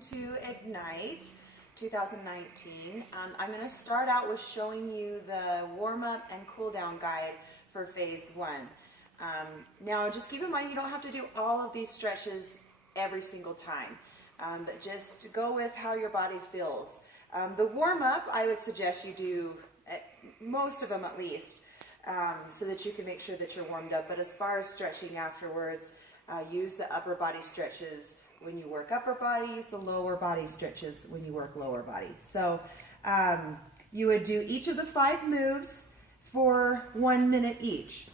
To Ignite 2019. I'm going to start out with showing you the warm-up and cool-down guide for phase one. Now just keep in mind you don't have to do all of these stretches every single time, but just go with how your body feels. The warm-up, I would suggest you do most of them at least, so that you can make sure that you're warmed up. But as far as stretching afterwards, use the upper body stretches when you work upper body, use the lower body stretches when you work lower body. So you would do each of the 5 moves for 1 minute each.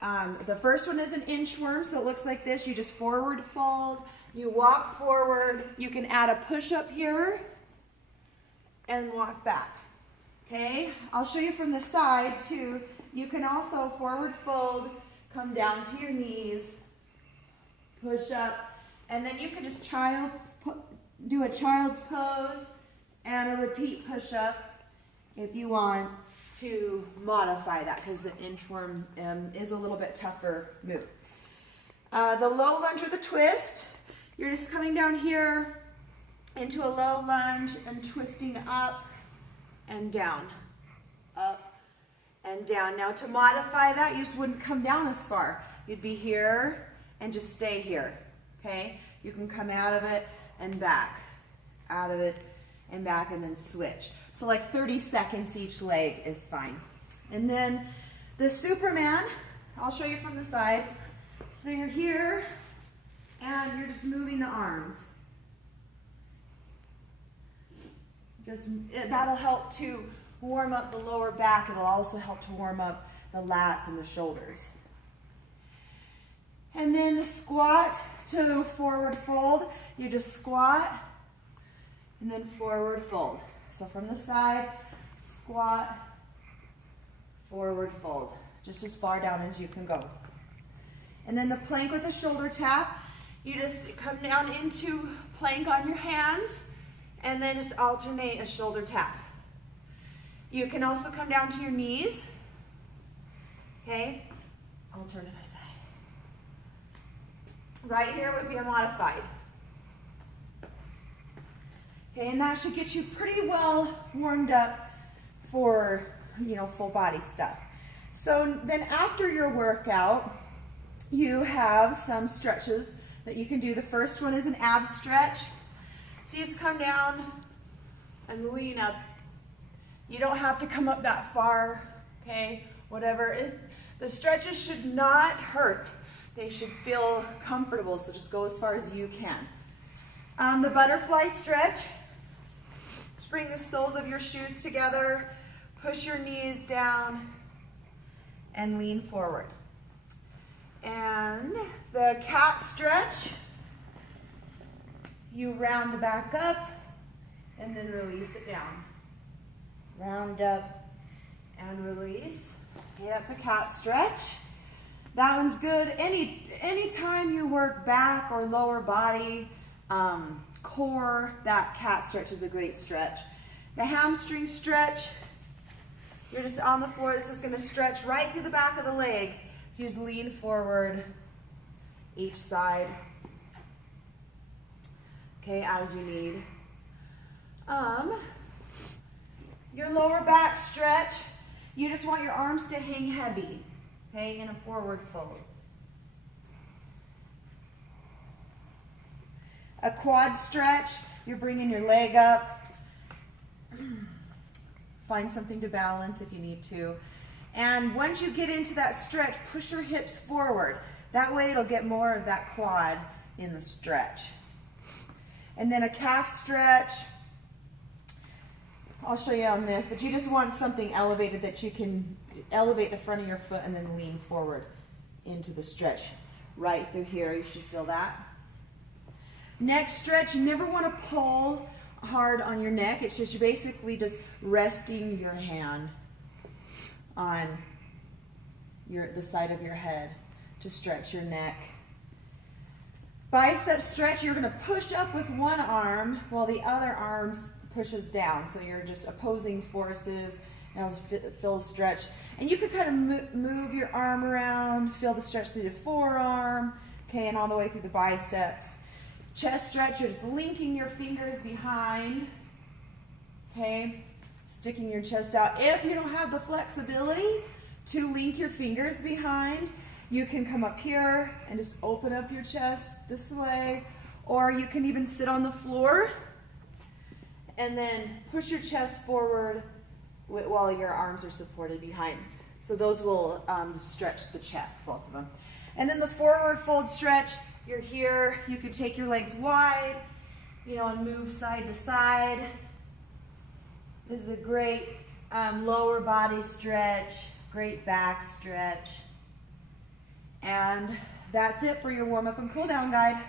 The first one is an inchworm, so it looks like this. You just forward fold, you walk forward, you can add a push-up here, and walk back. Okay, I'll show you from the side too. You can also forward fold, come down to your knees, push up, and then you can just do a child's pose and a repeat push-up if you want to modify that, because the inchworm is a little bit tougher move. The low lunge or the twist, you're just coming down here into a low lunge and twisting up and down, up and down. Now to modify that, you just wouldn't come down as far. You'd be here and just stay here. Okay, you can come out of it and back, out of it and back, and then switch. So like 30 seconds each leg is fine. And then the Superman, I'll show you from the side. So you're here and you're just moving the arms. That'll help to warm up the lower back. It'll also help to warm up the lats and the shoulders. And then the squat to forward fold, you just squat and then forward fold. So from the side, squat, forward fold, just as far down as you can go. And then the plank with a shoulder tap, you just come down into plank on your hands and then just alternate a shoulder tap. You can also come down to your knees. Okay, I'll turn to this side. Right here would be a modified. Okay, and that should get you pretty well warmed up for, full body stuff. So then after your workout, you have some stretches that you can do. The first one is an ab stretch. So you just come down and lean up. You don't have to come up that far, okay? Whatever. The stretches should not hurt. They should feel comfortable, so just go as far as you can. The butterfly stretch, just bring the soles of your shoes together, push your knees down, and lean forward. And the cat stretch, you round the back up, and then release it down. Round up and release. Okay, that's a cat stretch. That one's good. Anytime you work back or lower body, core, that cat stretch is a great stretch. The hamstring stretch, you're just on the floor. This is going to stretch right through the back of the legs. So you just lean forward each side, okay, as you need. Your lower back stretch, you just want your arms to hang heavy. Okay, in a forward fold. A quad stretch, you're bringing your leg up. Find something to balance if you need to. And once you get into that stretch, push your hips forward. That way it'll get more of that quad in the stretch. And then a calf stretch. I'll show you on this, but you just want something elevated that you can elevate the front of your foot and then lean forward into the stretch. Right through here, you should feel that. Neck stretch, you never want to pull hard on your neck. It's just you're basically just resting your hand on the side of your head to stretch your neck. Bicep stretch, you're going to push up with one arm while the other arm pushes down. So you're just opposing forces. Now feel the stretch. And you could kind of move your arm around, feel the stretch through the forearm, okay, and all the way through the biceps. Chest stretch, you're just linking your fingers behind, okay? Sticking your chest out. If you don't have the flexibility to link your fingers behind, you can come up here and just open up your chest this way, or you can even sit on the floor and then push your chest forward while your arms are supported behind. So those will stretch the chest, both of them. And then the forward fold stretch, you're here, you can take your legs wide, you know, and move side to side. This is a great lower body stretch, great back stretch. And that's it for your warm up and cool down guide.